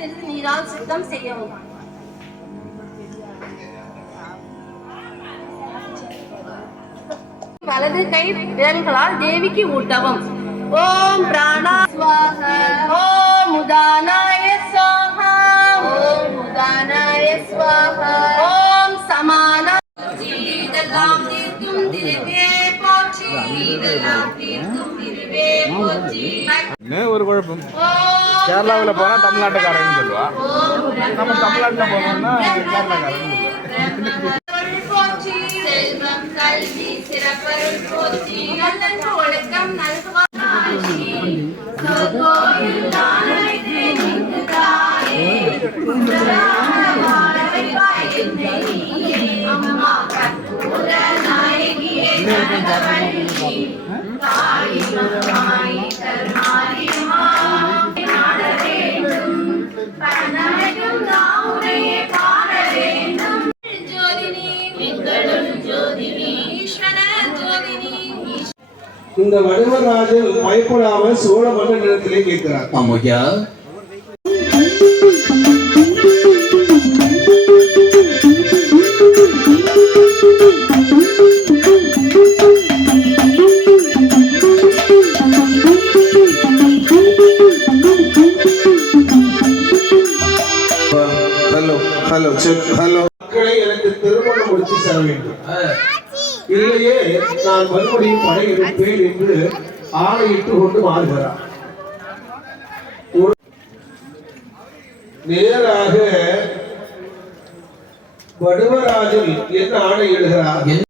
சிறிது நீரால் சுத்தம் செய்யவும். வலது கை விரல்களால் தேவிக்கு ஊட்டவும். ஓம் பிராணா ஸ்வாஹா. ஓம் உதானாய ஸ்வாஹா. ஓம் உதானாய ஸ்வாஹா. ஓம் சமானா. இதெல்லாம் தீர்க்கும் திருவே போற்றி. இதெல்லாம் தீர்க்கும் திருவே போற்றி. ஒரு குழப்பம், கேரளாவில் போனா தமிழ்நாட்டுக்காரன்னு சொல்லுவா, நம்ம தமிழ்நாட்டில் போனோம்னா கேரளாக்காரன்னு சொல்லுவா. போற்றி செல்வம் கல்வி சிறப்பருள் போற்றி நல்லன்று ஒழுக்கம் நல்குவாய் அம்மா கற்பூர நாயகியே இந்த வடுவராஜன் பயப்படாமல் சோழ மன்னனிடத்திலே கேட்கிறார். ஆமையா, ஹலோ ஹலோ ஹலோ, மக்களை எனக்கு திருமணம் முடிச்சு தர வேண்டும், இல்லையே நான் மறுபடியும் படையெடுப்பேன் என்று ஆணையிட்டு கொண்டு மாறுகிறார். நேராக வடுவராஜன் என்ன ஆணையிடுகிறார்?